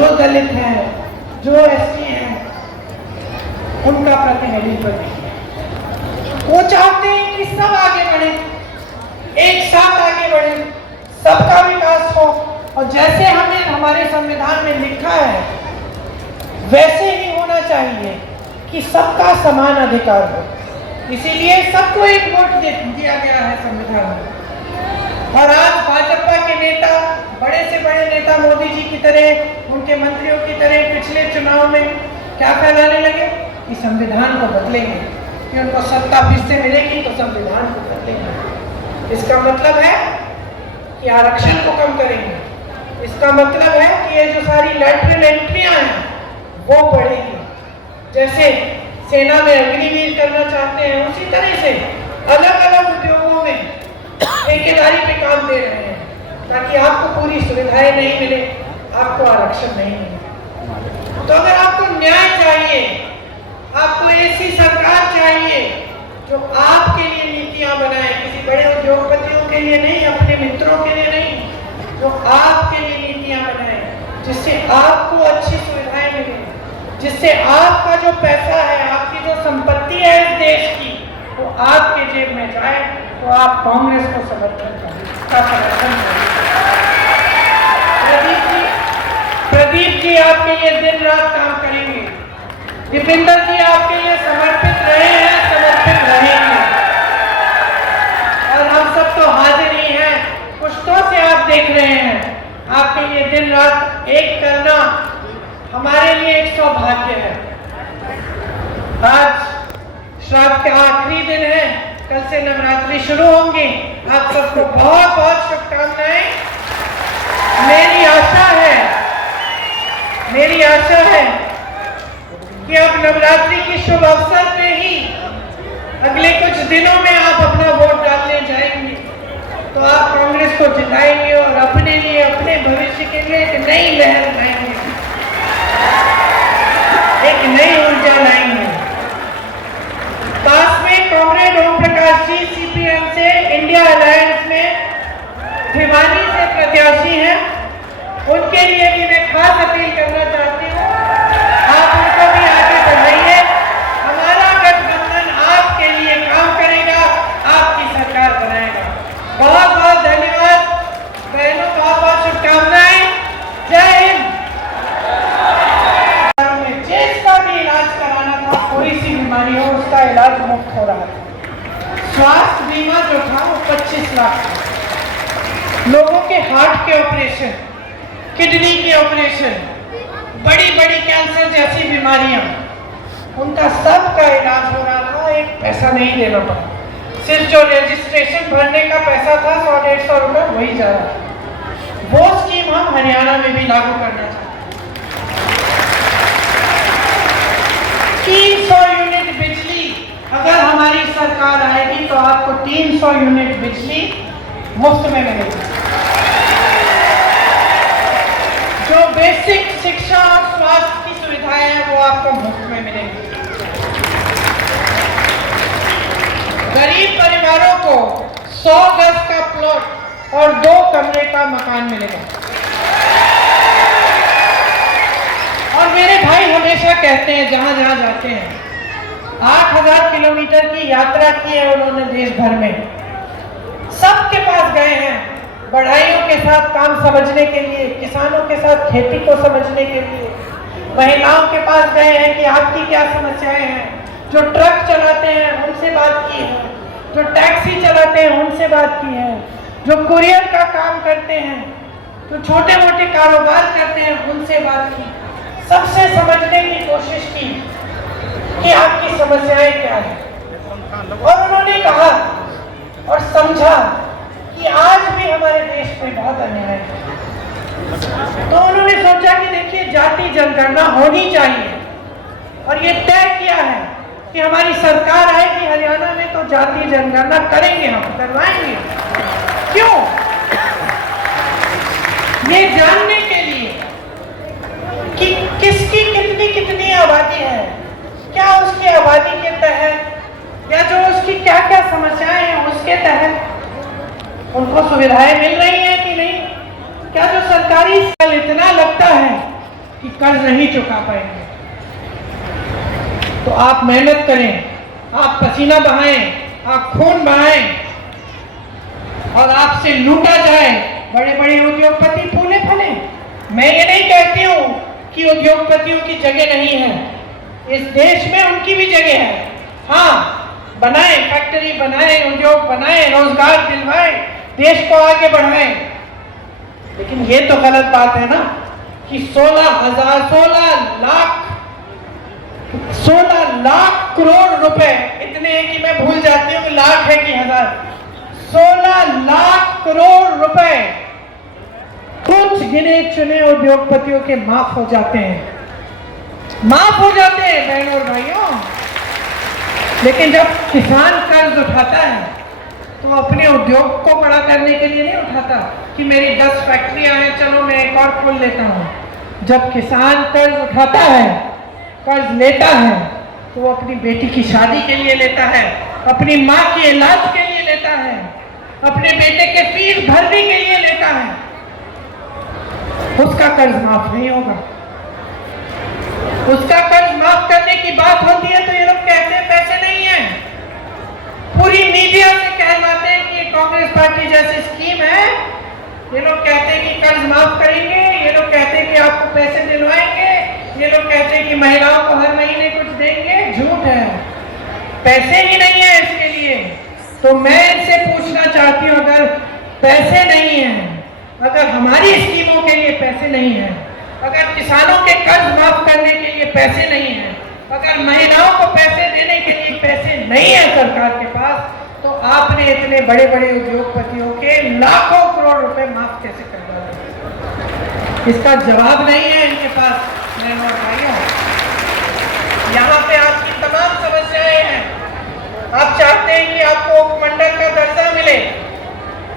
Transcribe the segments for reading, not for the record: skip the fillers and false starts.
जो दलित हैं, जो एसटी हैं, उनका प्रतिनिधित्व नहीं है। वो चाहते हैं कि सब आगे बढ़े, एक साथ आगे बढ़े, सबका विकास हो, और जैसे हमें हमारे संविधान में लिखा है वैसे ही होना चाहिए कि सबका समान अधिकार हो। इसीलिए सबको एक वोट दिया गया है संविधान में। और आज भाजपा के नेता, बड़े से बड़े नेता मोदी जी की तरह, उनके मंत्रियों की तरह पिछले चुनाव में क्या फैलाने लगे कि संविधान को बदलेंगे, कि उनको सत्ता फिर से मिलेगी तो संविधान को बदलेंगे। इसका मतलब है कि आरक्षण को कम करेंगे। इसका मतलब है कि ये जो सारी लैटरल एंट्रियां हैं वो बढ़ेगी। जैसे सेना में अग्निवीर करना चाहते हैं, उसी तरह से अलग अलग उद्योगों में ठेकेदारी पे काम दे रहे हैं, ताकि आपको पूरी सुविधाएं नहीं मिले, आपको आरक्षण नहीं मिले। तो अगर आपको न्याय चाहिए, आपको ऐसी सरकार चाहिए जो आपके लिए नीतियां बनाए, किसी बड़े उद्योगपतियों के लिए नहीं, अपने मित्रों के लिए नहीं, जो आपके लिए नीतियां बनाए, जिससे आपको अच्छी सुविधाएं मिले, जिससे आपका जो पैसा है, आपकी जो संपत्ति है इस देश की, वो आपके जेब में जाए, तो आप कांग्रेस को समर्थन करें। प्रदीप जी आपके लिए दिन रात काम करेंगे। दीपिंदर जी आपके लिए समर्पित रहे हैं, समर्पित रहेंगे। और हम सब तो हाजिर ही हैं, पुश्तों से आप देख रहे हैं। आपके लिए दिन रात एक करना हमारे लिए एक सौभाग्य है। आज श्राद्ध का आखिरी दिन है, कल से नवरात्रि शुरू होंगे। आप सबको बहुत बहुत शुभकामनाएं। मेरी आशा है कि अब नवरात्रि के शुभ अवसर पे ही अगले कुछ दिनों में आप अपना वोट डालने जाएंगे, तो आप कांग्रेस को जिताएंगे और अपने लिए, अपने भविष्य के लिए एक नई लहर लाएंगे, एक नई ऊर्जा लाएंगे। पास में कॉमरेड ओम प्रकाश जी सीपीएम से इंडिया अलायंस में भिवानी से प्रत्याशी हैं, उनके लिए भी मैं खास अपील करना चाहती हूँ, आप उनको भी आगे बढ़ाइए। हमारा गठबंधन आपके लिए काम करेगा, आपकी सरकार बनाएगा। बहुत बहुत धन्यवाद बहनों, बहुत बहुत शुभकामनाएं। जय हिंद। जिसका भी इलाज कराना था, कोई सी बीमारी हो, उसका इलाज मुफ्त हो रहा था। स्वास्थ्य बीमा जो था वो 25 लाख था। लोगों के हार्ट के ऑपरेशन, किडनी के ऑपरेशन, बड़ी बड़ी कैंसर जैसी बीमारियां, उनका सबका इलाज हो रहा था, एक पैसा नहीं देना पड़ा। सिर्फ जो रजिस्ट्रेशन भरने का पैसा था 100-150 रुपए, वही जा रहा था। वो स्कीम हम हरियाणा में भी लागू करना चाहते हैं। 300 यूनिट बिजली, अगर हमारी सरकार आएगी तो आपको 300 यूनिट बिजली मुफ्त में मिलेगी। जो बेसिक शिक्षा और स्वास्थ्य की सुविधाएं हैं वो आपको मुफ्त में मिलेंगी। गरीब परिवारों को 100 गज का प्लॉट और 2 कमरे का मकान मिलेगा। और मेरे भाई हमेशा कहते हैं, जहां जहां जाते हैं, 8000 किलोमीटर की यात्रा की है उन्होंने देश भर में, सबके पास गए हैं, बढ़ाइयों के साथ काम समझने के लिए, किसानों के साथ खेती को समझने के लिए, महिलाओं के पास गए हैं कि आपकी क्या समस्याएं हैं, जो ट्रक चलाते हैं उनसे बात की है, जो टैक्सी चलाते हैं उनसे बात की है, जो कुरियर का काम करते हैं, जो छोटे मोटे कारोबार करते हैं उनसे बात की, सबसे समझने की कोशिश की कि आपकी समस्याएं क्या है। और उन्होंने कहा और समझा कि आज भी हमारे देश में बहुत अन्याय है। तो उन्होंने सोचा कि देखिए, जाति जनगणना होनी चाहिए, और ये तय किया है कि हमारी सरकार आएगी हरियाणा में तो जाति जनगणना करेंगे, हम करवाएंगे। क्यों? ये जानने के लिए कि किसकी कितनी आबादी है, क्या उसकी आबादी के तहत या जो उसकी क्या क्या समस्याएं हैं उसके तहत उनको सुविधाएं मिल रही हैं कि नहीं। क्या जो सरकारी साल इतना लगता है कि कर्ज नहीं चुका पाएंगे। तो आप मेहनत करें, आप पसीना बहाएं, आप खून बहाएं और आपसे लूटा जाए। बड़े बड़े उद्योगपति फूले फले। मैं ये नहीं कहती हूँ कि उद्योगपतियों की जगह नहीं है, इस देश में उनकी भी जगह है। हाँ, बनाए फैक्ट्री, बनाए उद्योग, बनाए रोजगार दिलवाए, देश को आगे बढ़ाएं। लेकिन ये तो गलत बात है ना कि 16 लाख करोड़ रुपए, इतने हैं कि मैं भूल जाती हूँ कि लाख है कि हजार। 16 लाख करोड़ रुपए कुछ गिने चुने उद्योगपतियों के माफ हो जाते हैं, माफ हो जाते हैं बहनों और भाइयों। लेकिन जब किसान कर्ज उठाता है तो अपने उद्योग को बड़ा करने के लिए नहीं उठाता कि मेरी 10 फैक्ट्रियां हैं, चलो मैं एक और खोल लेता हूं। जब किसान कर्ज उठाता है, कर्ज लेता है, तो वो अपनी बेटी की शादी के लिए लेता है, अपनी माँ के इलाज के लिए लेता है, अपने बेटे के फीस भरने के लिए लेता है। उसका कर्ज माफ नहीं होगा। उसका कर्ज माफ करने की बात होती है तो ये लोग कहते हैं पैसे नहीं है। पूरी मीडिया से कहलाते हैं कि ये कांग्रेस पार्टी जैसी स्कीम है। ये लोग कहते हैं कि कर्ज माफ करेंगे, ये लोग कहते हैं कि आपको पैसे दिलवाएंगे, ये लोग कहते हैं कि महिलाओं को हर महीने कुछ देंगे। झूठ है, पैसे ही नहीं है इसके लिए। तो मैं इनसे पूछना चाहती हूँ, अगर पैसे नहीं है, अगर हमारी स्कीमों के लिए पैसे नहीं है, अगर किसानों के कर्ज माफ करने के लिए पैसे नहीं है, अगर महिलाओं को पैसे देने के लिए पैसे नहीं है सरकार के पास, तो आपने इतने बड़े बड़े उद्योगपतियों के लाखों करोड़ रुपए माफ कैसे कर दिए? इसका जवाब नहीं है इनके पास। बहनों और भाइयों, यहाँ पे आपकी तमाम समस्याएं हैं। आप चाहते हैं कि आपको उपमंडल का दर्जा मिले,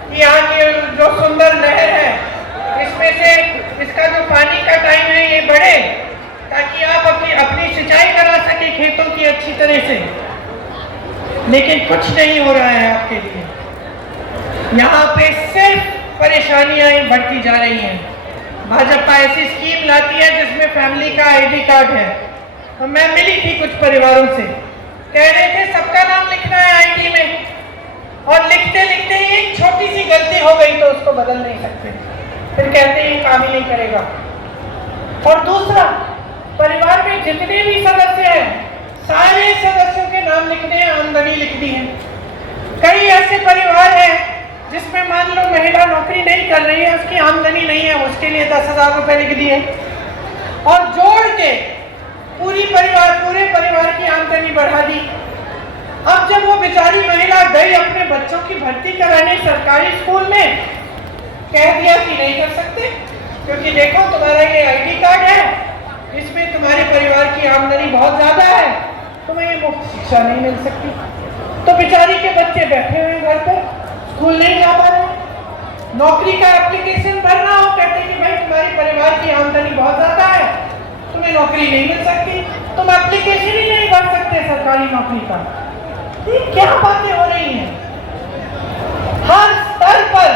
कि यहाँ की जो सुंदर नहर है इसमें से इसका जो पानी का टाइम है ये बढ़े, ताकि आप अपनी सिंचाई करा सके खेतों की अच्छी तरह से। लेकिन कुछ नहीं हो रहा है आपके लिए। यहाँ पे सिर्फ परेशानियां ही बढ़ती जा रही हैं। भाजपा ऐसी स्कीम लाती है जिसमें फैमिली का आईडी कार्ड है। तो मैं मिली थी कुछ परिवारों से, कह रहे थे सबका नाम लिखना है आईडी में, और लिखते लिखते ही एक छोटी सी गलती हो गई तो उसको बदल नहीं सकते, फिर कहते हैं काम ही नहीं करेगा। और दूसरा, परिवार में जितने भी सदस्य हैं सारे सदस्यों के नाम लिखने हैं, आमदनी लिखनी है। कई ऐसे परिवार हैं जिसमें मान लो महिला नौकरी नहीं कर रही है, उसकी आमदनी नहीं है, उसके लिए 10,000 रुपए लिख दिए, और जोड़ के पूरे परिवार की आमदनी बढ़ा दी। अब जब वो बेचारी महिला गई अपने बच्चों की भर्ती कराने सरकारी स्कूल में, कह दिया कि नहीं कर सकते, क्योंकि देखो तुम्हारा ये आईडी कार्ड है, इसमें तुम्हारे परिवार की आमदनी बहुत ज्यादा है, तुम्हें ये मुफ्त शिक्षा नहीं मिल सकती। तो बेचारी के बच्चे बैठे हुए घर पर, स्कूल नहीं जा पा रहे। नौकरी का एप्लीकेशन भरना हो, कहते कि भाई तुम्हारे परिवार की आमदनी बहुत ज्यादा है, तुम्हें नौकरी नहीं मिल सकती, तुम एप्लीकेशन ही नहीं भर सकते सरकारी नौकरी का। ये क्या बातें हो रही हैं? हर स्तर पर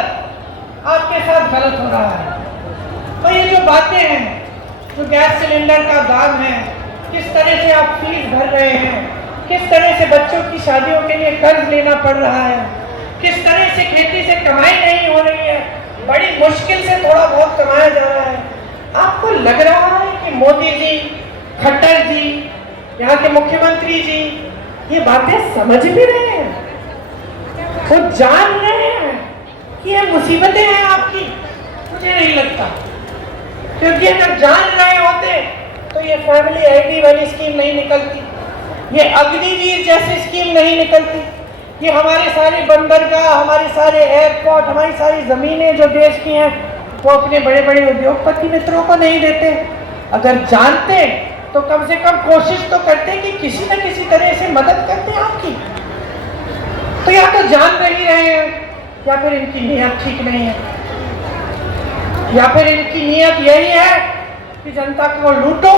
आपके साथ गलत हो रहा है। तो ये जो बातें हैं, जो गैस सिलेंडर का दाम है, किस तरह से आप फीस भर रहे हैं, किस तरह से बच्चों की शादियों के लिए कर्ज लेना पड़ रहा है, किस तरह से खेती से कमाई नहीं हो रही है, बड़ी मुश्किल से थोड़ा बहुत कमाया जा रहा है। आपको लग रहा है कि मोदी जी, खट्टर जी, यहाँ के मुख्यमंत्री जी ये बातें समझ भी रहे हैं? वो जान रहे हैं कि ये मुसीबतें हैं आपकी? मुझे नहीं लगता, क्योंकि अगर जान रहे होते तो ये फैमिली आईडी वाली स्कीम नहीं निकलती, ये अग्निवीर जैसी स्कीम नहीं निकलती, ये हमारे सारे बंदरगाह, हमारे सारे एयरपोर्ट, हमारी सारी जमीनें जो देश की हैं वो अपने बड़े बड़े उद्योगपति मित्रों को नहीं देते। अगर जानते तो कम से कम कोशिश तो करते कि किसी न किसी तरह से मदद करते आपकी। तो या तो जान नहीं रहे हैं, या फिर इनकी नीयत ठीक नहीं है, या फिर इनकी नीयत यही है कि जनता को लूटो,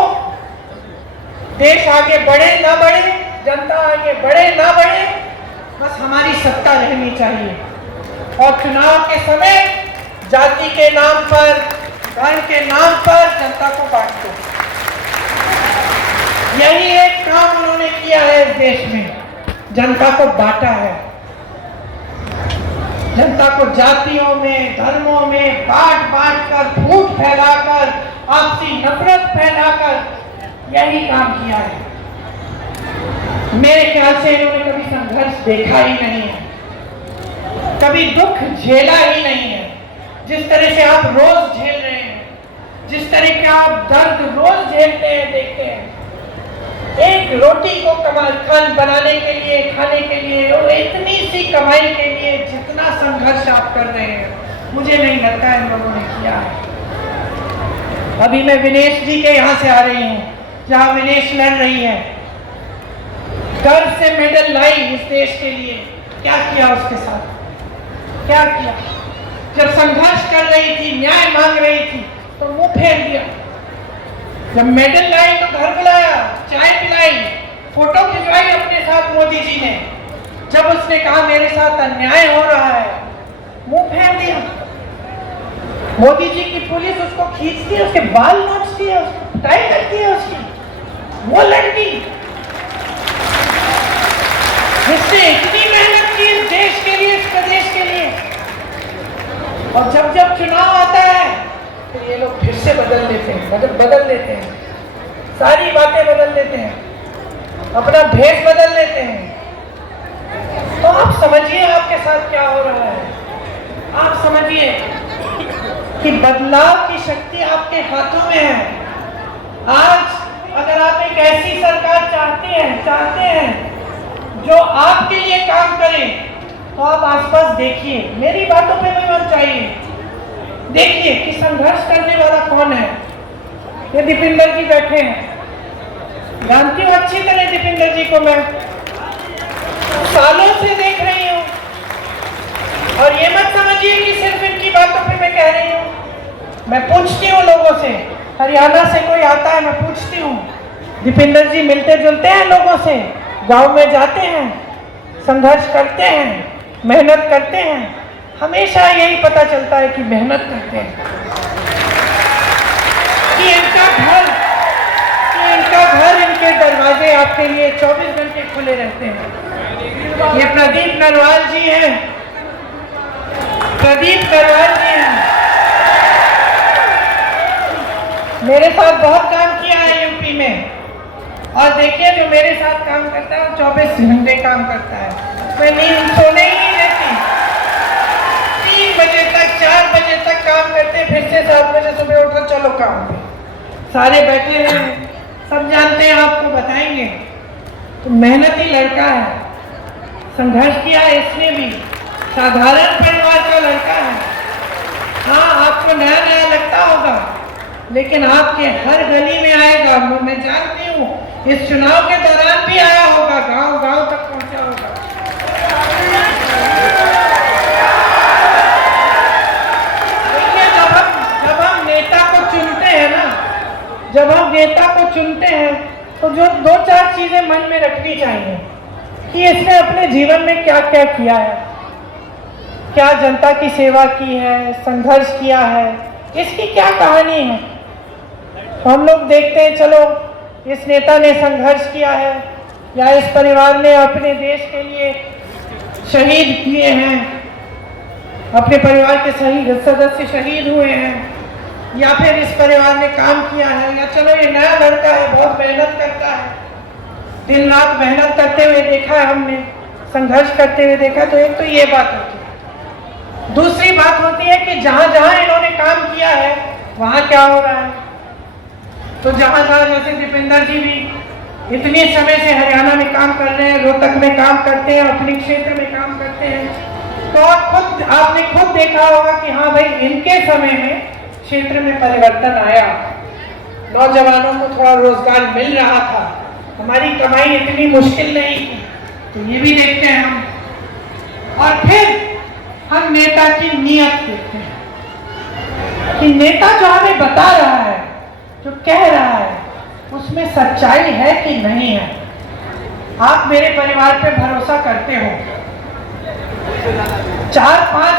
देश आगे बढ़े ना बढ़े, जनता आगे बढ़े ना बढ़े, बस हमारी सत्ता रहनी चाहिए। और चुनाव के समय जाति के नाम पर, धर्म के नाम पर जनता को बांट दो। यही एक काम उन्होंने किया है इस देश में, जनता को बांटा है, जनता को जातियों में, धर्मों में बांट बांट कर, फूट फैलाकर, आपसी नफरत फैलाकर यही काम किया है। मेरे ख्याल से इन्होंने कभी संघर्ष देखा ही नहीं है, कभी दुख झेला ही नहीं है। जिस तरह से आप रोज झेल रहे हैं, जिस तरह का आप दर्द रोज झेलते हैं, देखते हैं, एक रोटी को खान बनाने के लिए, खाने के लिए और इतनी सी कमाई के लिए जितना संघर्ष आप कर रहे हैं, मुझे नहीं लगता इन लोगों ने किया है। अभी मैं विनेश जी के यहाँ से आ रही हूँ, जहाँ विनेश लड़ रही है, गर्व से मेडल लाई इस देश के लिए। क्या किया उसके साथ, क्या किया? जब संघर्ष कर रही थी, न्याय मांग रही थी, तो मुंह फेर दिया। जब मेडल लाई तो घर बुलाया, चाय पिलाई, फोटो खिंचवाई अपने साथ मोदी जी ने। जब उसने कहा मेरे साथ अन्याय हो रहा है, मुंह फेर दिया। मोदी जी की पुलिस उसको खींचती है, उसके बाल नोचती है, उसको पिटाई करती है उसकी। वो लड़की जिसने इतनी मेहनत की इस देश के लिए, इस प्रदेश के लिए, और जब जब चुनाव आता है तो ये लोग फिर से बदल लेते हैं, बदल लेते हैं, सारी बातें बदल लेते हैं, अपना भेष बदल लेते हैं। तो आप समझिए आपके साथ क्या हो रहा है। आप समझिए कि बदलाव की शक्ति आपके हाथों में है। आज अगर आप एक ऐसी सरकार चाहते हैं जो आपके लिए काम करे, तो आप आसपास देखिए, मेरी बातों पे नहीं मत जाइए, देखिए कि संघर्ष करने वाला कौन है। ये दीपिंदर जी बैठे हैं, जानती हूँ अच्छी तरह दीपिंदर जी को, मैं सालों से देख रही हूँ। और ये मत समझिए कि सिर्फ इनकी बातों पे मैं कह रही हूँ, मैं पूछती हूँ लोगों से, हरियाणा से कोई आता है, मैं पूछती हूँ, दीपिंदर जी मिलते जुलते हैं लोगों से, गांव में जाते हैं, संघर्ष करते हैं, मेहनत करते हैं, हमेशा यही पता चलता है कि मेहनत करते हैं, कि इनका घर, इनके दरवाजे आपके लिए 24 घंटे खुले रहते हैं। ये प्रदीप नरवाल जी हैं, प्रदीप नरवाल जी हैं, मेरे साथ बहुत काम किया है यूपी में। और देखिए जो मेरे साथ काम करता है वो 24 घंटे काम करता है, मैं नींद सोने ही नहीं देती, 3 बजे तक 4 बजे तक काम करते, फिर से 7 बजे सुबह उठकर चलो काम पे। सारे बैठे हैं, सब जानते हैं, आपको बताएंगे। तो मेहनती लड़का है, संघर्ष किया है इसने भी, साधारण परिवार का लड़का है। हाँ, आपको नया नया लगता होगा, लेकिन आपके हर गली में आएगा। मैं जानती हूँ इस चुनाव के दौरान भी आया होगा, गांव गांव तक पहुंचा होगा। देखिए जब हम नेता को चुनते हैं ना, जब हम नेता को चुनते हैं तो जो 2-4 चीजें मन में रखनी चाहिए कि इसने अपने जीवन में क्या क्या किया है, क्या जनता की सेवा की है, संघर्ष किया है, इसकी क्या कहानी है। तो हम लोग देखते हैं, चलो इस नेता ने संघर्ष किया है, या इस परिवार ने अपने देश के लिए शहीद किए हैं, अपने परिवार के सदस्य शहीद हुए हैं, या फिर इस परिवार ने काम किया है, या चलो ये नया लड़का है, बहुत मेहनत करता है, दिन रात मेहनत करते हुए देखा है हमने, संघर्ष करते हुए देखा। तो एक तो ये बात होती है। दूसरी बात होती है कि जहां जहां इन्होंने काम किया है वहां क्या हो रहा है। तो जहां जहां जैसे दीपिंदर जी भी इतने समय से हरियाणा में काम कर रहे हैं, रोहतक में काम करते हैं, अपने क्षेत्र में काम करते हैं, तो आपने खुद देखा होगा कि हाँ भाई, इनके समय में क्षेत्र में परिवर्तन आया, नौजवानों को थोड़ा रोजगार मिल रहा था, हमारी कमाई इतनी मुश्किल नहीं थी। तो ये भी देखते हैं हम। और फिर हम नेता की नीयत देखते हैं कि नेता जो हमें बता रहा है, जो कह रहा है, उसमें सच्चाई है कि नहीं है। आप मेरे परिवार पे भरोसा करते हो, 4-5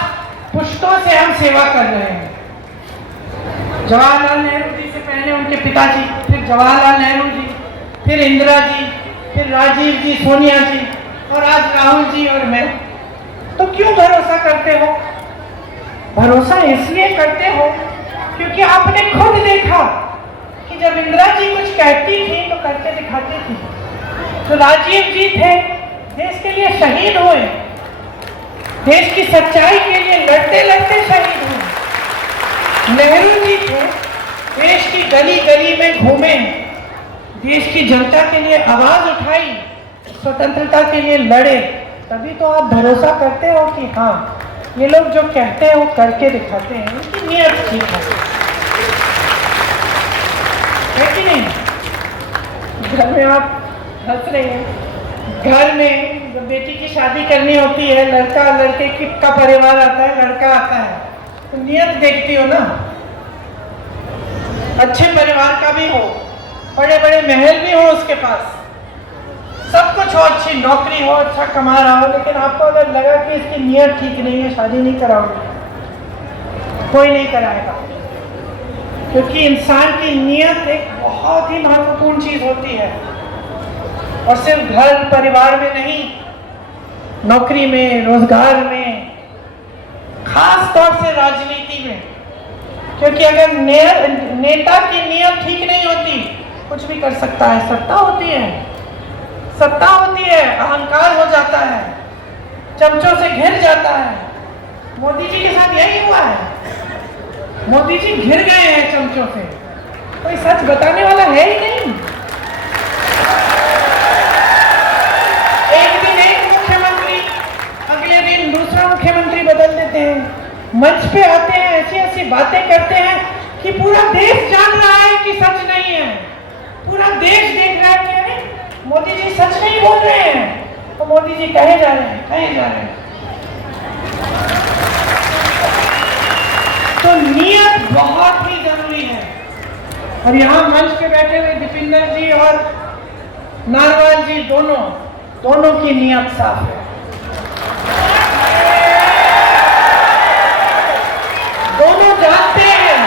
पुश्तों से हम सेवा कर रहे हैं। जवाहरलाल नेहरू जी से पहले उनके पिताजी, फिर जवाहरलाल नेहरू जी, फिर इंदिरा जी, फिर राजीव जी, सोनिया जी और आज राहुल जी और मैं। तो क्यों भरोसा करते हो? भरोसा इसलिए करते हो क्योंकि आपने खुद देखा कि जब इंदिरा जी कुछ कहती थी तो करके दिखाती थी। तो राजीव जी थे, देश के लिए शहीद हुए, देश की सच्चाई के लिए लड़ते लड़ते शहीद हुए। नेहरू जी थे, देश की गली गली में घूमे, देश की जनता के लिए आवाज उठाई, स्वतंत्रता के लिए लड़े। तभी तो आप भरोसा करते हो कि हाँ, ये लोग जो कहते हैं वो करके दिखाते हैं, उनकी नीयत ठीक है कि नहीं? घर में आप हंस रहे हैं, घर में जब बेटी की शादी करनी होती है, लड़का लड़के का परिवार आता है, लड़का आता है, तो नीयत देखती हो ना। अच्छे परिवार का भी हो, बड़े बड़े महल भी हो उसके पास, सब कुछ हो, अच्छी नौकरी हो, अच्छा कमा रहा हो, लेकिन आपको अगर लगा कि इसकी नीयत ठीक नहीं है, शादी नहीं कराओगे, कोई नहीं कराएगा। क्योंकि इंसान की नीयत एक बहुत ही महत्वपूर्ण चीज होती है, और सिर्फ घर परिवार में नहीं, नौकरी में, रोजगार में, खास तौर से राजनीति में। क्योंकि अगर नेता की नीयत ठीक नहीं होती, कुछ भी कर सकता है। सत्ता होती है, सत्ता होती है, अहंकार हो जाता है, चमचों से घिर जाता है। मोदी जी के साथ यही हुआ है, मोदी जी घिर गए हैं चमचों से, कोई सच बताने वाला है ही नहीं। एक दिन एक मुख्यमंत्री, अगले दिन दूसरा मुख्यमंत्री बदल देते हैं, मंच पे आते हैं, ऐसी ऐसी बातें करते हैं कि पूरा देश जान रहा है कि सच नहीं है, पूरा देश देख रहा है कि अरे मोदी जी सच नहीं बोल रहे हैं। तो मोदी जी कहे जा रहे हैं, कहे जा रहे हैं। तो नियत बहुत ही जरूरी है। और यहाँ मंच पे बैठे हुए दीपिंदर जी और नारवाल जी, दोनों की नियत साफ है। दोनों जानते हैं,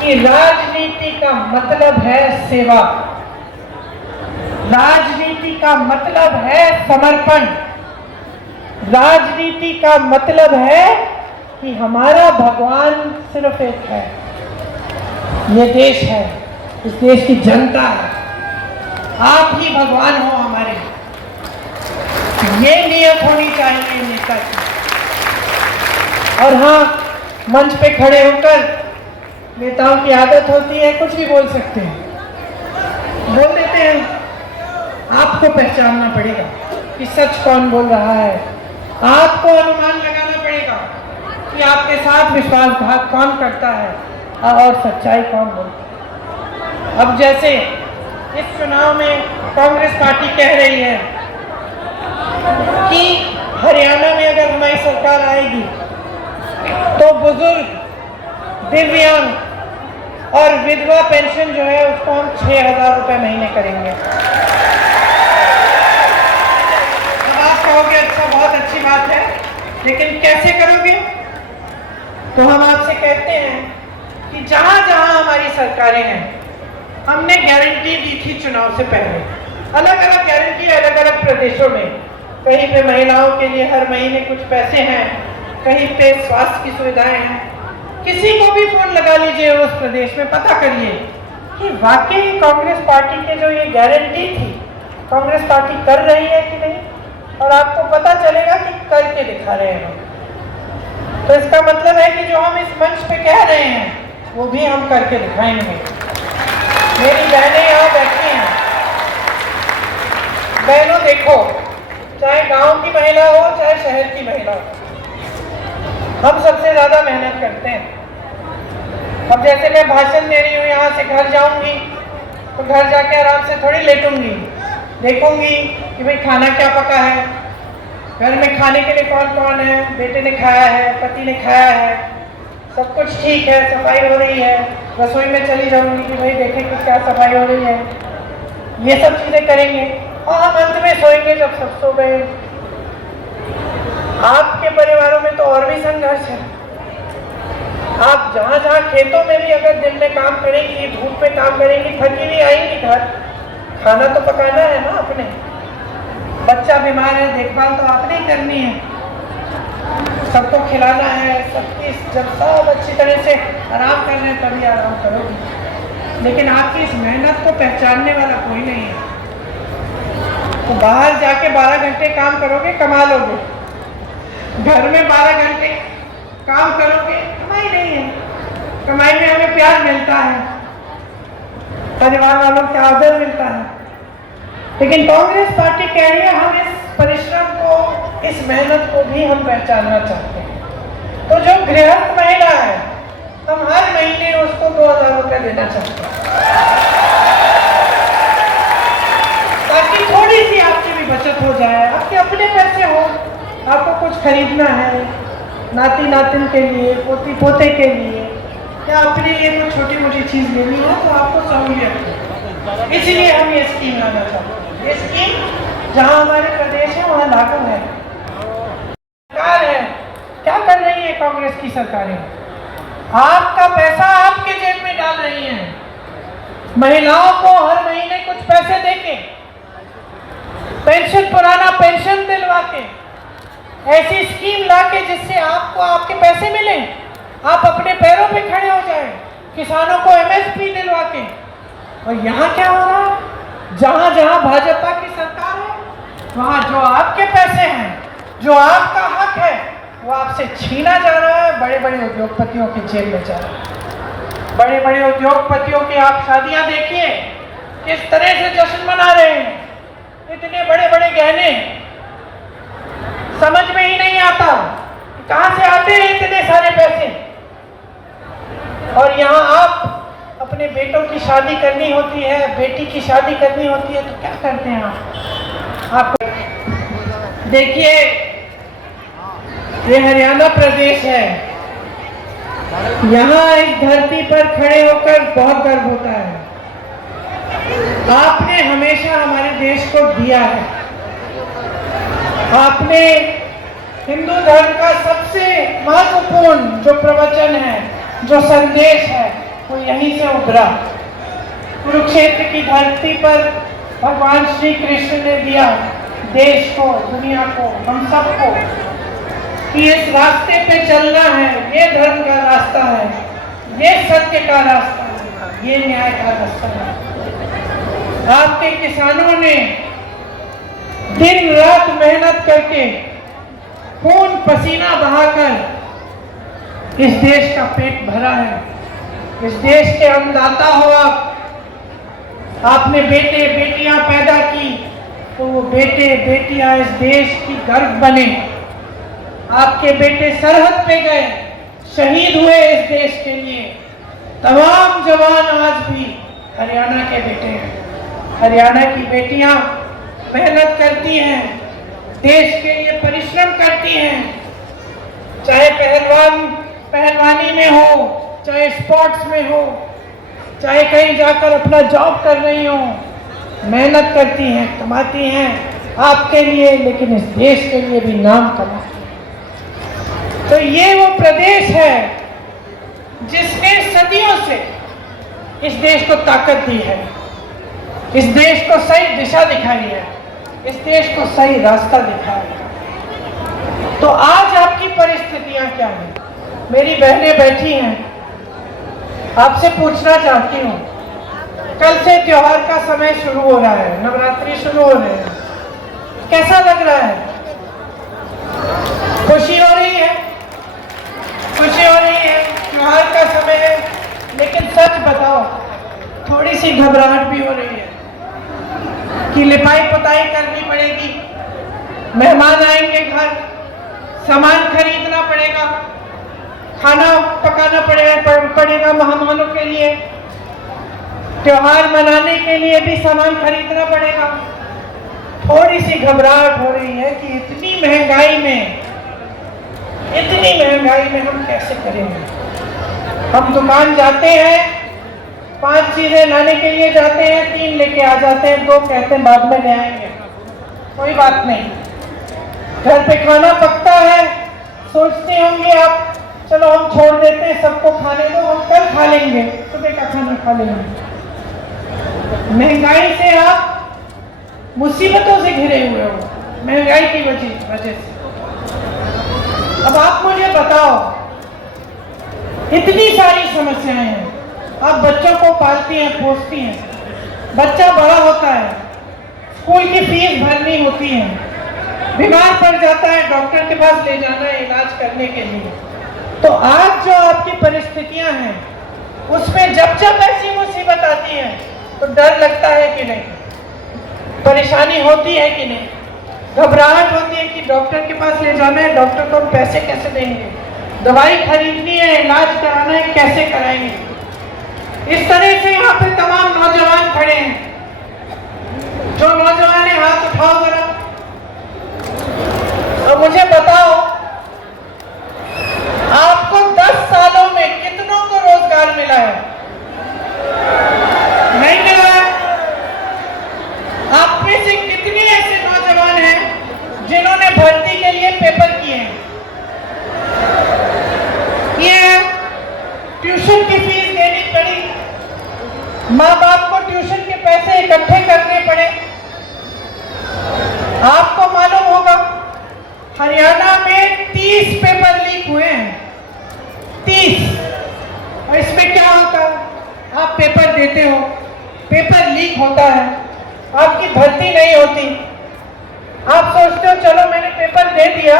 कि राजनीति का मतलब है सेवा, राजनीति का मतलब है समर्पण, राजनीति का मतलब है कि हमारा भगवान सिर्फ एक है, ये देश है, इस देश की जनता है, आप ही भगवान हो हमारे। ये नियत होनी चाहिए नेता की। और हाँ, मंच पे खड़े होकर नेताओं की आदत होती है कुछ भी बोल सकते हैं, बोल देते हैं। आपको पहचानना पड़ेगा कि सच कौन बोल रहा है, आपको अनुमान लगाना पड़ेगा कि आपके साथ विश्वासघात कौन करता है और सच्चाई कौन बोलता है। अब जैसे इस चुनाव में कांग्रेस पार्टी कह रही है कि हरियाणा में अगर हमारी सरकार आएगी तो बुजुर्ग, दिव्यांग और विधवा पेंशन जो है उसको हम 6,000 रुपए महीने करेंगे। अब आप कहोगे अच्छा, बहुत अच्छी बात है, लेकिन कैसे करोगे? तो हम आपसे कहते हैं कि जहां जहां हमारी सरकारें हैं, हमने गारंटी दी थी चुनाव से पहले, अलग अलग गारंटी, अलग अलग प्रदेशों में। कहीं पे महिलाओं के लिए हर महीने कुछ पैसे हैं, कहीं पे स्वास्थ्य की सुविधाएं हैं। किसी को भी फोन लगा लीजिए उस प्रदेश में, पता करिए कि वाकई कांग्रेस पार्टी के जो ये गारंटी थी, कांग्रेस पार्टी कर रही है कि नहीं, और आपको पता चलेगा कि करके दिखा रहे हैं। तो इसका मतलब है कि जो हम इस मंच पे कह रहे हैं वो भी हम करके दिखाएंगे। मेरी बहनें यहाँ बैठी हैं, बहनों देखो, चाहे गांव की महिला हो चाहे शहर की महिला हो, हम सबसे ज्यादा मेहनत करते हैं। अब जैसे मैं भाषण दे रही हूँ, यहाँ से घर जाऊंगी तो घर जाके आराम से थोड़ी लेटूंगी, देखूंगी कि भाई खाना क्या पका है, घर में खाने के लिए कौन कौन है, बेटे ने खाया है, पति ने खाया है, सब कुछ ठीक है, सफाई हो रही है। रसोई में चली जाऊंगी कि भाई देखें कि क्या सफाई हो रही है, ये सब चीजें करेंगे और हम अंत में सोएंगे जब सब सो गए। आपके परिवारों में तो और भी संघर्ष है। आप जहाँ जहाँ खेतों में भी अगर दिन में काम करेंगी, धूप में काम करेंगी, थकी हुई आएंगी घर, खाना तो पकाना है ना अपने। बच्चा बीमार है, देखभाल तो आपने ही करनी है, सबको खिलाना है, सबकी जब सब अच्छी तरह से आराम कर रहे हैं तभी आराम करोगी। लेकिन आपकी इस मेहनत को पहचानने वाला कोई नहीं है। तो बाहर जाके 12 घंटे काम करोगे, कमा लोगे। घर में 12 घंटे काम करोगे, कमाई नहीं है। कमाई में हमें प्यार मिलता है, परिवार वालों का आदर मिलता है। लेकिन कांग्रेस पार्टी कह रही है हम इस परिश्रम को, इस मेहनत को भी हम पहचानना चाहते हैं। तो जो गृहस्थ महिला है, हम हर महीने उसको 2000 रुपये देना चाहते हैं, ताकि थोड़ी सी आपकी भी बचत हो जाए, आपके अपने पैसे हो। आपको कुछ खरीदना है नाती नातिन के लिए, पोती पोते के लिए, या अपने लिए कोई छोटी मोटी चीज लेनी हो तो आपको सहूलियत हो। इसलिए हम ये स्कीम लाना चाहते हैं। ये स्कीम जहां हमारे प्रदेश है वहां लागू है। सरकार है, क्या कर रही है कांग्रेस की सरकारें? आपका पैसा आपके जेब में डाल रही है। महिलाओं को हर महीने कुछ पैसे देके, पेंशन, पुराना पेंशन दिलवा के, ऐसी स्कीम लाके जिससे आपको आपके पैसे मिले, आप अपने पैरों पे खड़े हो जाए, किसानों को एमएसपी दिलवा के। और यहाँ क्या हो रहा है? जहाँ जहाँ भाजपा की सरकार है, वहाँ जो आपके पैसे हैं, जो आपका हक है, वो आपसे छीना जा रहा है, बड़े बड़े उद्योगपतियों की जेब में जा रहा है। बड़े बड़े उद्योगपतियों की आप शादियां देखिए, किस तरह से जश्न मना रहे हैं। इतने बड़े बड़े गहने, समझ में ही नहीं आता कहां से आते हैं इतने सारे पैसे। और यहाँ आप अपने बेटों की शादी करनी होती है, बेटी की शादी करनी होती है, तो क्या करते हैं आप देखिए, ये हरियाणा प्रदेश है। यहाँ इस धरती पर खड़े होकर बहुत गर्व होता है। आपने हमेशा हमारे देश को दिया है। आपने हिंदू धर्म का सबसे महत्वपूर्ण जो प्रवचन है, जो संदेश है, वो यहीं से उभरा। कुरुक्षेत्र की धरती पर भगवान श्री कृष्ण ने दिया देश को, दुनिया को, हम सबको, कि इस रास्ते पे चलना है। ये धर्म का रास्ता है, ये सत्य का रास्ता है, ये न्याय का रास्ता है। आपके किसानों ने दिन रात मेहनत करके, खून पसीना बहाकर इस देश का पेट भरा है। इस देश के अन्नदाता हो आप। आपने बेटे बेटियां पैदा की, तो वो बेटे बेटियां इस देश की गर्व बने। आपके बेटे सरहद पे गए, शहीद हुए इस देश के लिए। तमाम जवान आज भी हरियाणा के बेटे हैं। हरियाणा की बेटियां मेहनत करती हैं, देश के लिए परिश्रम करती हैं, चाहे पहलवानी में हो, चाहे स्पोर्ट्स में हो, चाहे कहीं जाकर अपना जॉब कर रही हो, मेहनत करती हैं, कमाती हैं आपके लिए, लेकिन इस देश के लिए भी नाम कमाती हैं। तो ये वो प्रदेश है जिसने सदियों से इस देश को ताकत दी है, इस देश को सही दिशा दिखाई है, इस देश को सही रास्ता दिखाया है। तो आज आपकी परिस्थितियां क्या हैं? मेरी बहनें बैठी हैं, आपसे पूछना चाहती हूँ, कल से त्योहार का समय शुरू हो रहा है, नवरात्रि शुरू हो रहे हैं, कैसा लग रहा है? खुशी हो रही है? खुशी हो रही है, त्योहार का समय है, लेकिन सच बताओ, थोड़ी सी घबराहट भी हो रही है कि लिपाई पुताई करनी पड़ेगी, मेहमान आएंगे घर, सामान खरीदना पड़ेगा, खाना पकाना पड़ेगा मेहमानों के लिए, त्योहार मनाने के लिए भी सामान खरीदना पड़ेगा। थोड़ी सी घबराहट हो रही है कि इतनी महंगाई में हम कैसे करेंगे। हम दुकान जाते हैं, 5 चीजें लाने के लिए जाते हैं, 3 लेके आ जाते हैं, 2 कहते हैं बाद में ले आएंगे। कोई बात नहीं, घर पे खाना पकता है, सोचते होंगे आप चलो हम छोड़ देते हैं, सबको खाने दो, हम कल खा लेंगे, सुबह का खाना खा लेंगे। महंगाई से आप मुसीबतों से घिरे हुए हो, महंगाई की वजह से। अब आप मुझे बताओ, इतनी सारी समस्याएं हैं, आप बच्चों को पालती हैं, पोसती हैं, बच्चा बड़ा होता है, स्कूल की फीस भरनी होती है, बीमार पड़ जाता है, डॉक्टर के पास ले जाना है इलाज करने के लिए। तो आज जो आपकी परिस्थितियां हैं, उसमें जब जब ऐसी मुसीबत आती है तो डर लगता है कि नहीं, परेशानी होती है कि नहीं, घबराहट होती है कि डॉक्टर के पास ले जाना है, डॉक्टर को पैसे कैसे देंगे, दवाई खरीदनी है, इलाज कराना है, कैसे कराएंगे। इस तरह से यहाँ पे तमाम नौजवान खड़े हैं। जो नौजवान है हाथ उठाओ जरा और मुझे बताओ, आपको 10 सालों में कितनों को रोजगार मिला है? नहीं मिला है। आप में से कितने ऐसे नौजवान हैं जिन्होंने भर्ती के लिए पेपर किए हैं? ये ट्यूशन की फीस देनी पड़ी, माँ बाप को ट्यूशन के पैसे इकट्ठे करने पड़े। आपको मालूम होगा हरियाणा में 30 पेपर लीक हुए हैं, 30। और इसमें क्या होता है, आप पेपर देते हो, पेपर लीक होता है, आपकी भर्ती नहीं होती। आप सोचते हो चलो मैंने पेपर दे दिया,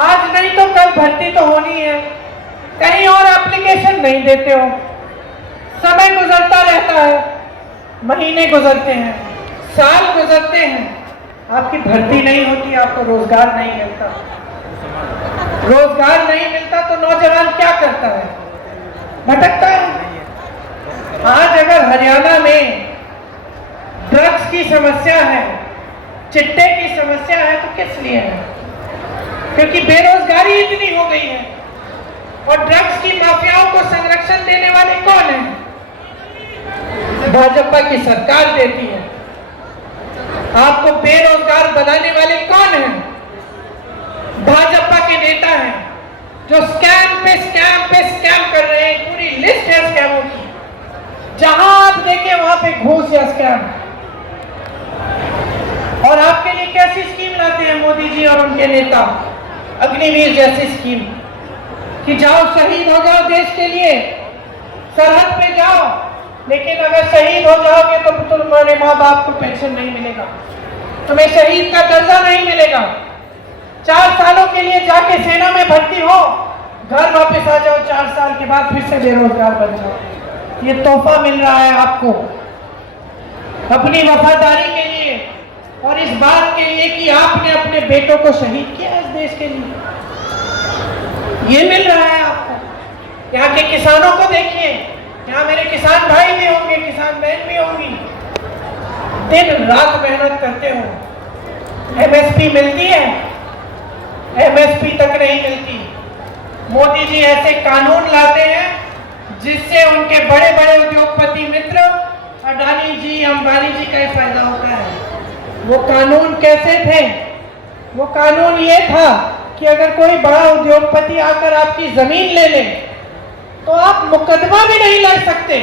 आज नहीं तो कल भर्ती तो होनी है, कहीं और एप्लीकेशन नहीं देते हो, समय गुजरता रहता है, महीने गुजरते हैं, साल गुजरते हैं, आपकी भर्ती नहीं होती, आपको रोजगार नहीं मिलता। रोजगार नहीं मिलता तो नौजवान क्या करता है? भटकता है। आज अगर हरियाणा में ड्रग्स की समस्या है, चिट्टे की समस्या है, तो किस लिए है? क्योंकि बेरोजगारी इतनी हो गई है। और ड्रग्स की माफियाओं को संरक्षण देने वाले कौन हैं? भाजपा की सरकार देती है। आपको बेरोजगार बनाने वाले कौन हैं? भाजपा के नेता हैं जो स्कैम पे स्कैम कर रहे हैं। पूरी लिस्ट है स्कैमों की, जहां आप देखें वहां पे घूस या स्कैम। और आपके लिए कैसी स्कीम लाते हैं मोदी जी और उनके नेता? अग्निवीर जैसी स्कीम कि जाओ शहीद हो जाओ देश के लिए, सरहद पे जाओ, लेकिन अगर शहीद हो जाओगे तो तुम्हारे माँ बाप को पेंशन नहीं मिलेगा, तुम्हें शहीद का दर्जा नहीं मिलेगा। 4 सालों के लिए जाके सेना में भर्ती हो, घर वापस आ जाओ, 4 साल के बाद फिर से बेरोजगार बन जाओ। ये तोहफा मिल रहा है आपको अपनी वफादारी के लिए और इस बात के लिए कि आपने अपने बेटों को शहीद किया इस देश के लिए। ये मिल रहा है आपको। यहाँ के किसानों को देखिए, यहाँ मेरे किसान भाई भी होंगे, किसान बहन भी होंगी, दिन रात मेहनत करते हो। एमएसपी मिलती है? एमएसपी तक नहीं मिलती। मोदी जी ऐसे कानून लाते हैं जिससे उनके बड़े बड़े उद्योगपति मित्र अडानी जी, अंबानी जी का फायदा होता है। वो कानून कैसे थे? वो कानून ये था कि अगर कोई बड़ा उद्योगपति आकर आपकी जमीन ले ले तो आप मुकदमा भी नहीं लड़ सकते,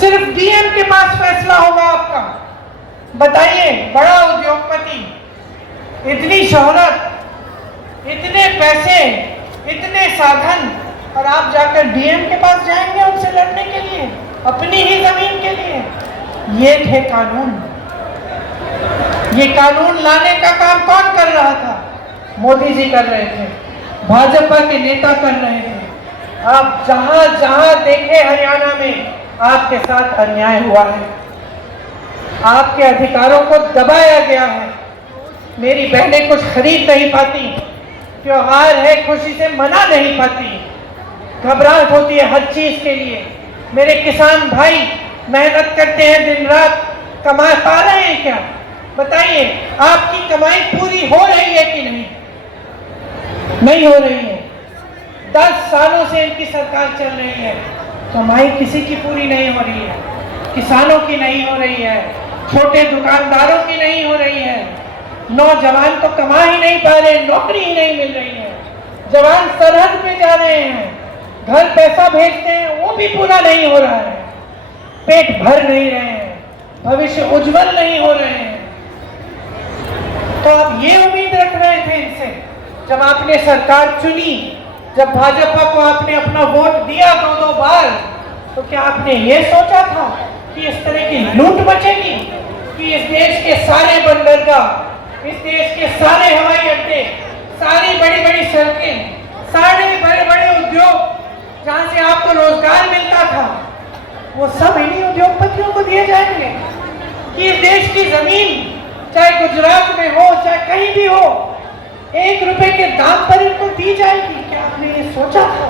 सिर्फ डीएम के पास फैसला होगा आपका। बताइए, बड़ा उद्योगपति, इतनी शोहरत, इतने पैसे, इतने साधन, और आप जाकर डीएम के पास जाएंगे उनसे लड़ने के लिए, अपनी ही जमीन के लिए। ये थे कानून। ये कानून लाने का काम कौन कर रहा था? मोदी जी कर रहे थे, भाजपा के नेता कर रहे थे। आप जहां जहां देखे हरियाणा में आपके साथ अन्याय हुआ है, आपके अधिकारों को दबाया गया है। मेरी बहनें कुछ खरीद नहीं पाती, त्योहार है खुशी से मना नहीं पाती, घबराहट होती है हर चीज के लिए। मेरे किसान भाई मेहनत करते हैं दिन रात, कमा पा रहे हैं क्या? बताइए, आपकी कमाई पूरी हो रही है कि नहीं? नहीं हो रही है। 10 सालों से इनकी सरकार चल रही है, कमाई किसी की पूरी नहीं हो रही है। किसानों की नहीं हो रही है, छोटे दुकानदारों की नहीं हो रही है, नौजवान तो कमा ही नहीं पा रहे, नौकरी ही नहीं मिल रही है। जवान सरहद रहे हैं, घर पैसा भेजते हैं वो भी पूरा नहीं हो रहा है, पेट भर नहीं रहे हैं, भविष्य उज्जवल नहीं हो रहे हैं। तो आप ये उम्मीद रख रहे थे इनसे जब आपने सरकार चुनी, जब भाजपा को आपने अपना वोट दिया 2-2 बार, तो क्या आपने ये सोचा था कि इस तरह की लूट मचेगी, कि इस देश के सारे बंदरगाह, इस देश के सारे हवाई अड्डे, सारी बड़ी बड़ी सड़कें, सारे बड़े बड़े उद्योग जहां से आपको रोजगार मिलता था, वो सब इन्हीं उद्योगपतियों को दिए जाएंगे? कि इस देश की जमीन चाहे गुजरात में हो चाहे कहीं भी हो, 1 रुपए के दाम पर इनको दी जाएगी? क्या आपने ये सोचा था?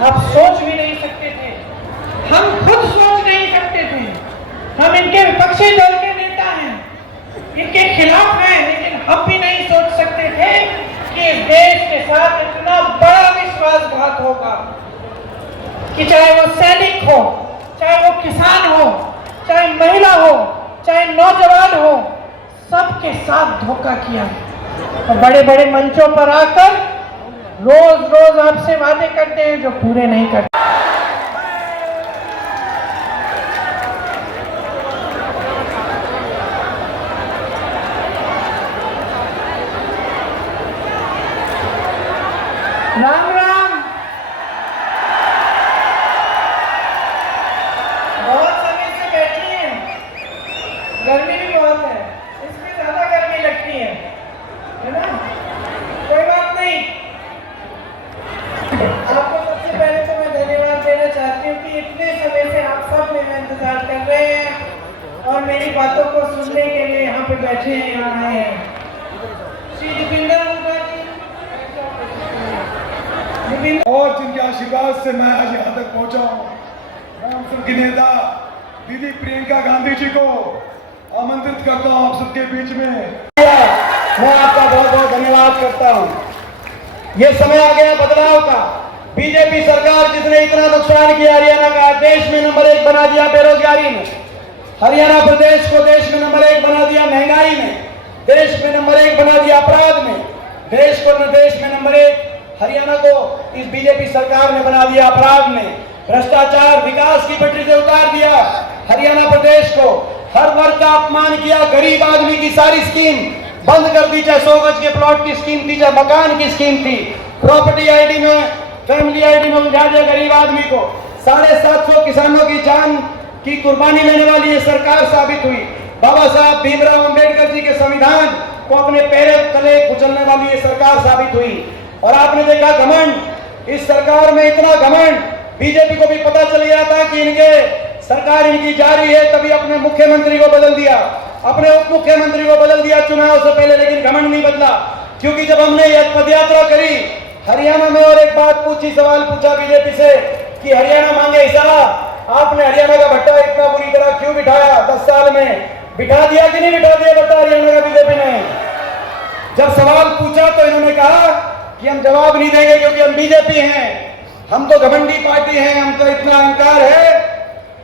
आप सोच भी नहीं सकते थे, हम खुद सोच नहीं सकते थे। हम इनके विपक्षी दल के नेता हैं, इनके खिलाफ हैं, लेकिन हम भी नहीं सोच सकते थे कि इस देश के साथ इतना बड़ा विश्वासघात होगा, कि चाहे वो सैनिक हो, चाहे वो किसान हो, चाहे महिला हो, चाहे नौजवान हो, सबके साथ धोखा किया। और बड़े बड़े मंचों पर आकर रोज रोज आपसे वादे करते हैं जो पूरे नहीं करते। राम राम। बहुत समय से बैठी हैं, गर्मी भी बहुत है, इसमें ज्यादा गर्मी लगती है ना? कोई बात नहीं। आपको सबसे पहले तो मैं धन्यवाद देना चाहती हूँ कि इतने समय से आप सब मेरा इंतजार कर रहे हैं और मेरी बातों को सुनने के लिए यहाँ पे बैठे हैं, यहाँ आए हैं। श्री दीपिंदर और जिनके आशीर्वाद से मैं आज यहाँ तक पहुँचा हूँ, मैं हम सबकी नेता दीदी प्रियंका गांधी जी को आमंत्रित करता हूँ आप सबके बीच में। मैं आपका बहुत बहुत धन्यवाद करता हूँ। ये समय आ गया बदलाव का। बीजेपी सरकार जिसने इतना नुकसान किया हरियाणा का, देश में नंबर 1 बना दिया बेरोजगारी में, हरियाणा प्रदेश को देश में नंबर 1 बना दिया महंगाई में, देश में नंबर 1 बना दिया अपराध में, देश में नंबर 1 हरियाणा को इस बीजेपी सरकार ने बना दिया अपराध में, भ्रष्टाचार विकास की पटरी से उतार दिया हरियाणा प्रदेश को, हर वर्ग का अपमान किया, गरीब आदमी की सारी स्कीम बंद कर दी, चाहे 100 गज के प्लॉट की स्कीम थी, चाहे मकान की स्कीम थी, प्रॉपर्टी आईडी में, फैमिली आईडी में उलझा दिया गरीब आदमी को। 750 किसानों की जान की कुर्बानी लेने वाली ये सरकार साबित हुई। बाबा साहब भीमराव अंबेडकर जी के संविधान को अपने पैरों तले कुचलने वाली ये सरकार साबित हुई। और आपने देखा घमंड, इस सरकार में इतना घमंड, बीजेपी को भी पता चल गया था कि इनके सरकार इनकी जारी है, तभी अपने मुख्यमंत्री को बदल दिया, अपने उप मुख्यमंत्री को बदल दिया चुनाव से पहले, लेकिन घमंड नहीं बदला। क्योंकि जब हमने यह पदयात्रा करी हरियाणा में और एक बात पूछी, सवाल पूछा बीजेपी से कि हरियाणा मांगे हिसाब, आपने हरियाणा का भट्टा इतना बुरी तरह क्यों बिठाया? 10 साल में बिठा दिया कि नहीं बिठा दिया भट्टा हरियाणा का बीजेपी ने? जब सवाल पूछा तो इन्होंने कहा कि हम जवाब नहीं देंगे क्योंकि हम बीजेपी हैं, हम तो घमंडी पार्टी हैं, हमको इतना अहंकार है।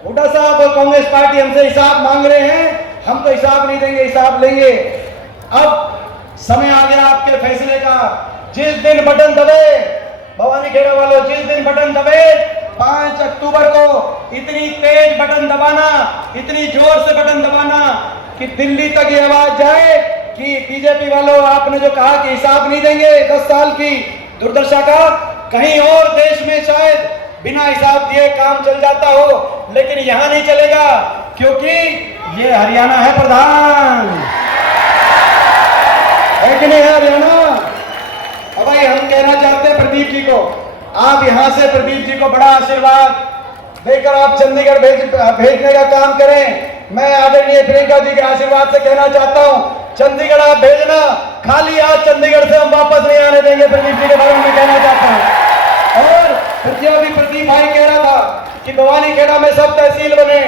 हुड्डा साहब और कांग्रेस पार्टी हमसे हिसाब मांग रहे हैं, हम तो हिसाब नहीं देंगे, हिसाब लेंगे। अब समय आ गया आपके फैसले का। जिस दिन बटन दबे, भवानी खेड़ा वालों, जिस दिन बटन दबे 5 अक्टूबर को इतनी तेज बटन दबाना, इतनी जोर से बटन दबाना कि दिल्ली तक ये आवाज जाए कि बीजेपी वालों आपने जो कहा कि हिसाब नहीं देंगे 10 साल की दुर्दशा का, कहीं और देश में शायद बिना हिसाब दिए काम चल जाता हो, लेकिन यहां नहीं चलेगा क्योंकि ये हरियाणा है प्रधान, है कि नहीं है हरियाणा? अब भाई हम कहना चाहते हैं प्रदीप जी को, आप यहां से प्रदीप जी को बड़ा आशीर्वाद देकर आप चंडीगढ़ भेजने का काम करें। मैं आदरणीय प्रियंका जी के आशीर्वाद से कहना चाहता हूं, चंडीगढ़ आप भेजना, खाली आज चंडीगढ़ से हम वापस नहीं आने देंगे। प्रदीप जी के बारे में कहना चाहता हूं। और प्रदीप भाई कह रहा था कि भवानी खेड़ा में सब तहसील बने,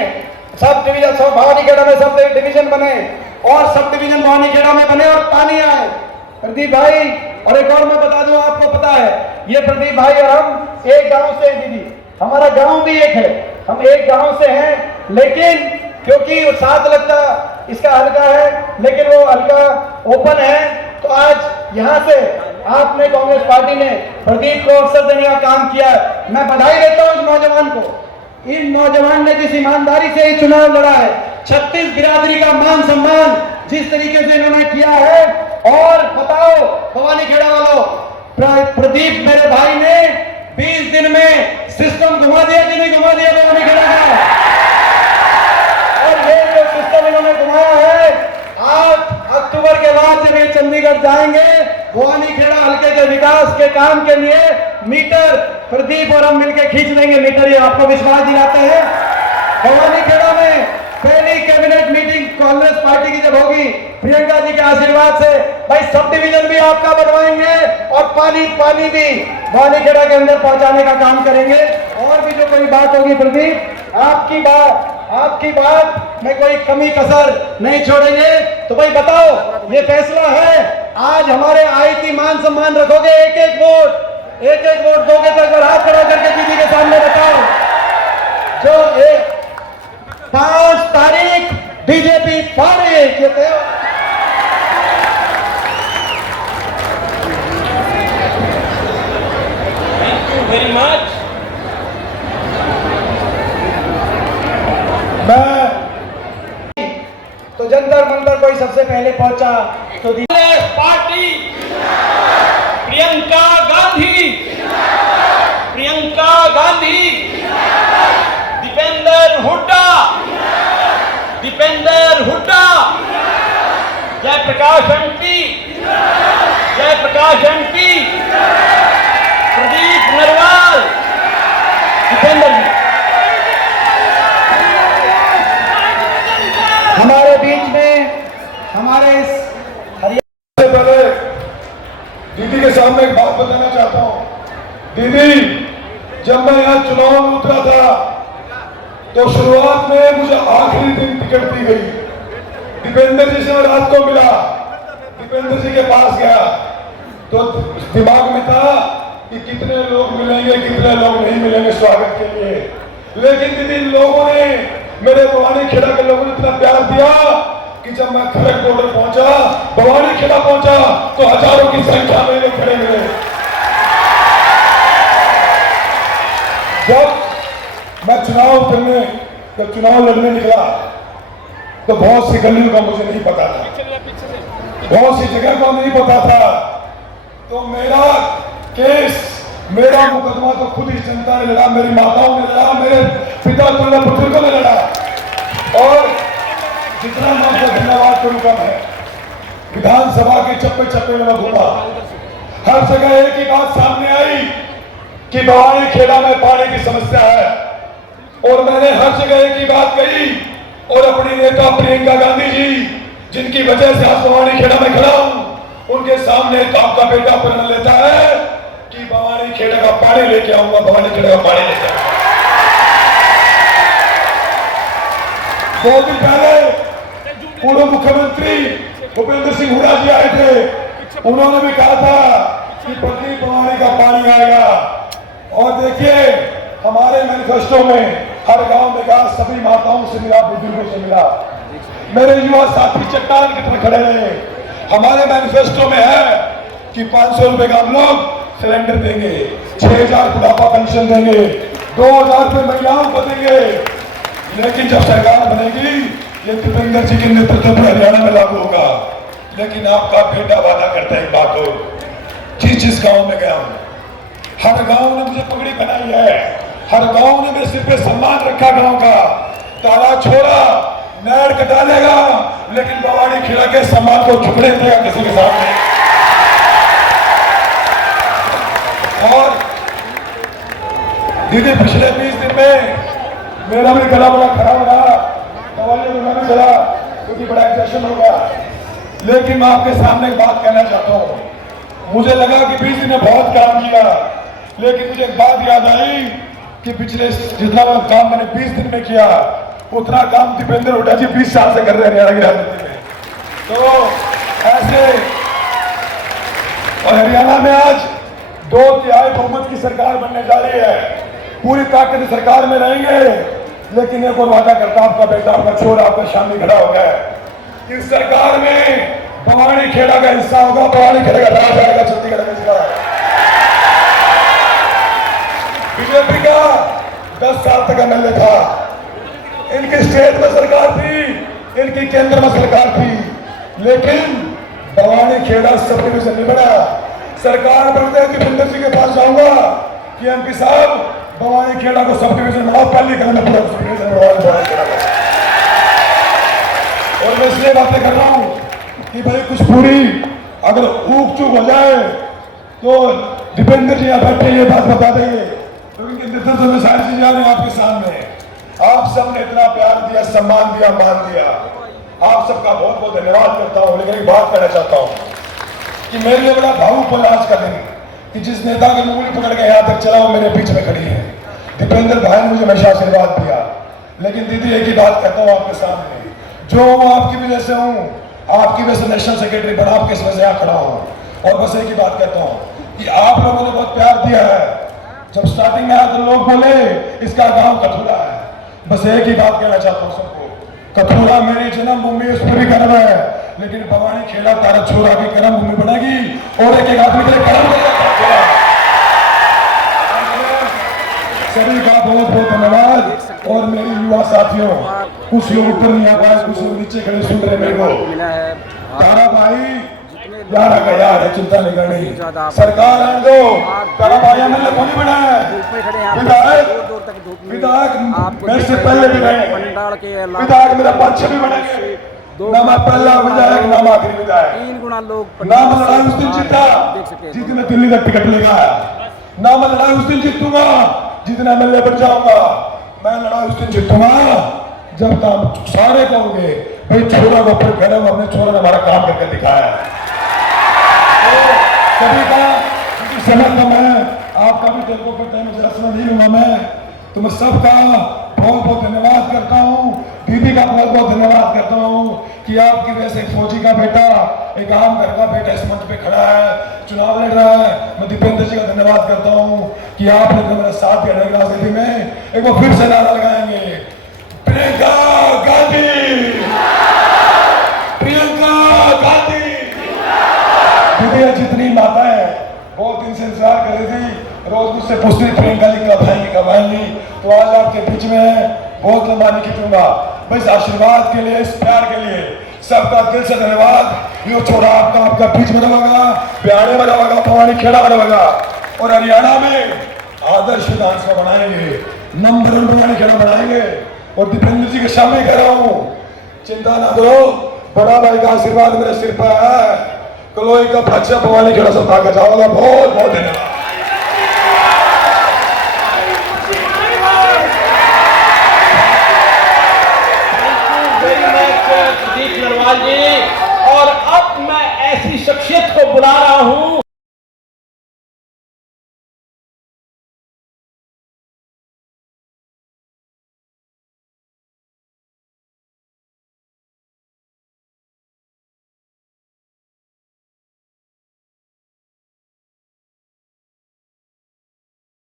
सब डिवीजन, सब भवानी खेड़ा में सब डिवीजन बने और सब डिवीजन भवानी खेड़ा में बने और पानी आए। प्रदीप भाई, और एक और मैं बता दूं, आपको पता है ये प्रदीप भाई और हम एक गांव से हैं दीदी, हमारा गांव भी एक है, हम एक गांव से हैं, लेकिन क्योंकि साथ लगता इसका हल्का है, लेकिन वो हल्का ओपन है, तो आज यहाँ से आपने कांग्रेस पार्टी ने प्रदीप को अवसर देने का काम किया है। मैं बधाई देता हूं इस नौजवान को। इन नौजवान ने जिस ईमानदारी से ये चुनाव लड़ा है, 36 बिरादरी का मान सम्मान जिस तरीके से इन्होंने किया है, और बताओ भवानी खेड़ा वालों, प्रदीप मेरे भाई ने 20 दिन में सिस्टम घुमा दिया कि नहीं घुमा दिया भवानी खेड़ा का? और ये जो सिस्टम इन्होंने घुमाया है, 8 अक्टूबर के बाद जब ये चंडीगढ़ जाएंगे, भवानी खेड़ा हल्के के विकास के काम के लिए मीटर प्रदीप और हम मिलकर खींच देंगे मीटर, ये आपको विश्वास दिलाते हैं। भवानी खेड़ा में पहली कैबिनेट मीटिंग कांग्रेस पार्टी की जब होगी, प्रियंका जी के आशीर्वाद से भाई सब डिवीजन भी आपका बनवाएंगे और पानी पानी भी भवानी खेड़ा के अंदर पहुंचाने का काम करेंगे। और भी जो कोई बात होगी प्रदीप, आपकी बात में कोई कमी कसर नहीं छोड़ेंगे। तो भाई बताओ, ये फैसला है, आज हमारे आईटी मान सम्मान रखोगे, एक एक वोट दोगे तो अगर हाथ खड़ा करके दीदी के सामने बताओ। जो 5 तारीख बीजेपी पारी है, वेरी मच। तो जंतर मंतर कोई सबसे पहले पहुंचा तो कांग्रेस पार्टी, प्रियंका गांधी, दीपेंद्र हुड्डा, जयप्रकाश एमपी, प्रदीप नरवाल, दीपेंद्र जी हमारे बीच में, हमारे इस से पहले दीदी के सामने एक बात बताना चाहता हूं। दीदी, जब मैं यहाँ चुनाव में उतरा था तो शुरुआत में मुझे आखिरी दिन टिकट दी गई। दीपेंद्र जी से मैं रात को मिला, दीपेंद्र जी के पास गया तो दिमाग में था कि कितने लोग मिलेंगे, कितने लोग नहीं मिलेंगे स्वागत के लिए। लेकिन दीदी, लोगों ने, मेरे भवानी खेड़ा के लोगों ने इतना प्यार दिया कि जब मैं खड़क बॉर्डर पहुंचा, भवानी खेड़ा पहुंचा, तो हजारों की संख्या में लोग खड़े मिले। जब मैं चुनाव लड़ने निकला तो बहुत सी गलियों का मुझे नहीं पता था, बहुत सी जगह का नहीं पता था। तो मेरा केस, मेरा मुकदमा तो खुद ही जनता ने लड़ा, मेरी माताओं ने लड़ा, मेरे पिता तुल्य बुजुर्गों ने लड़ा। और जितना मैं आपको धन्यवाद करूंगा, मैं विधानसभा के चप्पे चप्पे में घूमा, हर जगह एक ही बात सामने आई कि भवानी खेड़ा में पानी की समस्या है। और मैंने हर जगह एक ही बात कही, और अपनी नेता प्रियंका गांधी जी, जिनकी वजह से आज भवानी खेड़ा में खड़ा हूं, उनके सामने तो आपका बेटा प्रण लेता है कि भवानी खेड़ा का पानी लेके आऊंगा, भवानी खेड़ा का पानी लेके आऊंगा। 2 दिन पहले पूर्व मुख्यमंत्री भूपेंद्र सिंह हुड्डा जी आए थे, उन्होंने भी कहा था कि प्रदीप भवानी का पानी आएगा। और देखिए, हमारे मैनिफेस्टो में हर गांव में कहा, सभी माताओं से मिला, बुजुर्गों से मिला, मेरे युवा साथी चट्टान की तरह खड़े रहे। हमारे मैनिफेस्टो में है कि 500 रुपए का हम लोग सिलेंडर देंगे, 6000 बुढ़ापा पेंशन देंगे, 2000 रुपए महिलाओं को देंगे। लेकिन जब सरकार बनेगी, ये दीपेंद्र जी के नेतृत्व में हरियाणा में लागू होगा। लेकिन आपका बेटा वादा करता है एक बात हो, जिस गांव में गया हूं, हर गांव ने मुझे पगड़ी बनाई है, हर गांव ने मेरे सिर पे सम्मान रखा। गांव का ताला छोड़ा, नहर कटा लेगा, लेकिन भवानी खेड़ा के सम्मान को झुकने देगा किसी के सामने। और दीदी, पिछले 20 दिन में मेरा भी गला बड़ा खराब रहा, दवाइयां लगाना चला क्योंकि बड़ा एग्जेशन हो गया। लेकिन मैं आपके सामने एक बात कहना चाहता हूं, मुझे लगा कि 20 दिन में बहुत काम किया, लेकिन मुझे एक बात याद आई कि पिछले जितना काम मैंने 20 दिन में किया, उतना काम दीपेंद्र हुड्डा जी 20 साल से कर रहे हैं हरियाणा की राजनीति में। तो ऐसे, और हरियाणा में आज 2/3 बहुमत की सरकार बनने जा रही है, पूरी ताकत सरकार में रहेंगे। लेकिन एक और वादा करता, आपका बेटा, आपका छोरा, आपका शामी खड़ा हो गया है, इस सरकार में भवानी खेड़ा का हिस्सा होगा, भवानी खेड़ा का राज आएगा छत्तीसगढ़ में इसका। बीजेपी का 10 साल तक एमएलए था, इनकी स्टेट में सरकार थी, इनकी केंद्र में सरकार थी, लेकिन भवानी खेड़ा सब डिवीजन नहीं बना। सरकार बनते दीपेंद्र जी के पास जाऊंगा कि एमपी साहब भवानी खेड़ा को सब डिवीजन बनाओ, पहली कदम में पूरा सब डिवीजन बनवाओ भवानी खेड़ा को। और मैं इसलिए बातें कर रहा हूं कि भाई कुछ पूरी अगर ऊक चूक हो जाए तो दीपेंद्र जी यहाँ बैठे ये बात बता देंगे, क्योंकि इनके नेतृत्व में सारी चीजें आ रही हैं आपके सामने। आप सबने इतना प्यार दिया, सम्मान दिया, मान दिया, आप सबका बहुत बहुत धन्यवाद करता हूं। लेकिन एक बात कहना चाहता हूं कि मेरे लिए बड़ा भावुक बोला आज का दिन कि जिस नेता की उंगली पकड़ के यहाँ तक चला वो मेरे बीच में खड़ी है। दीपेंद्र भाई ने मुझे हमेशा आशीर्वाद दिया, लेकिन दीदी एक ही बात कहता हूँ आपके सामने, जो मैं आपकी वजह से हूँ, आपकी वजह से नेशनल सेक्रेटरी बना, आपके वजह से यहाँ खड़ा हूँ। और बस एक ही बात कहता हूँ कि आप लोगों ने बहुत प्यार दिया है। जब स्टार्टिंग में आया तो लोग बोले इसका गांव कथूरा है। बस एक ही बात कहना चाहता हूँ सबको, कथूरा मेरी जन्मभूमि, उस पर भी गर्व है, लेकिन भवानी खेड़ा तारा छोरा की कर्म भूमि बनेगी और एक एक आदमी के लिए कर्म करेगा। सभी का बहुत बहुत धन्यवाद। और मेरे युवा साथियों, कुछ लोग ऊपर नहीं आ पाए, कुछ लोग नीचे खड़े सुन रहे मेरे को। तारा भाई यार का यार है, चिंता नहीं करनी, सरकार है दो। तारा भाई एमएलए कौन बना है? विधायक मेरे से पहले भी रहे, विधायक मेरा 5-6 भी बने, ना मैं पहला विधायक ना मैं आखिरी विधायक, 3 गुना लोग ना मैं लड़ाई उस दिन जीता जितने दिल्ली का टिकट लेगा, ना मैं लड़ाई उस दिन जीतूंगा जितना एमएलए बन जाऊंगा। मैं लड़ाई उस दिन जीतूंगा जब काम सारे कहोगे भाई छोरा को ऊपर खड़े, हमने छोरा ने हमारा काम करके दिखाया। सभी का समय कम है, आपका भी दिल को टाइम जरा समय नहीं लूंगा मैं, तो मैं सबका बहुत बहुत धन्यवाद करता हूँ। दीदी का बहुत बहुत धन्यवाद करता हूँ कि आपकी वजह से फौजी का बेटा, एक आम घर का बेटा इस मंच पे खड़ा है, चुनाव लड़ रहा है। मैं दीपेंद्र जी का धन्यवाद करता हूँ कि आपने जो मेरा साथ दिया राजनीति में। एक बार फिर से नारा लगाएंगे, प्रियंका गांधी, प्रियंका गांधी। दीदी जितनी माताएं बहुत दिन से इंतजार कर रही थी, रोज मुझसे पूछती प्रियंका जी कब आएंगी, तो आज आपके बीच में है, बहुत लंबा नहीं खींचूंगा। बस आशीर्वाद के लिए, इस प्यार के लिए सबका दिल से धन्यवाद। ये छोड़ा आपका बीच में रहेगा, बिहार में रहेगा, भवानी खेड़ा में रहेगा, और हरियाणा में आदर्श विधानसभा बनाएंगे, नंबर 1 भवानी खेड़ा बनाएंगे। और दीपेंद्र जी के सामने कह रहा हूँ, चिंता ना करो, बड़ा भाई का आशीर्वाद मेरे सिर पर है, कलोई का बच्चा भवानी खेड़ा सब भागा जाओगा। बहुत बहुत धन्यवाद। प्रदीप नरवाल जी। और अब मैं ऐसी शख्सियत को बुला रहा हूं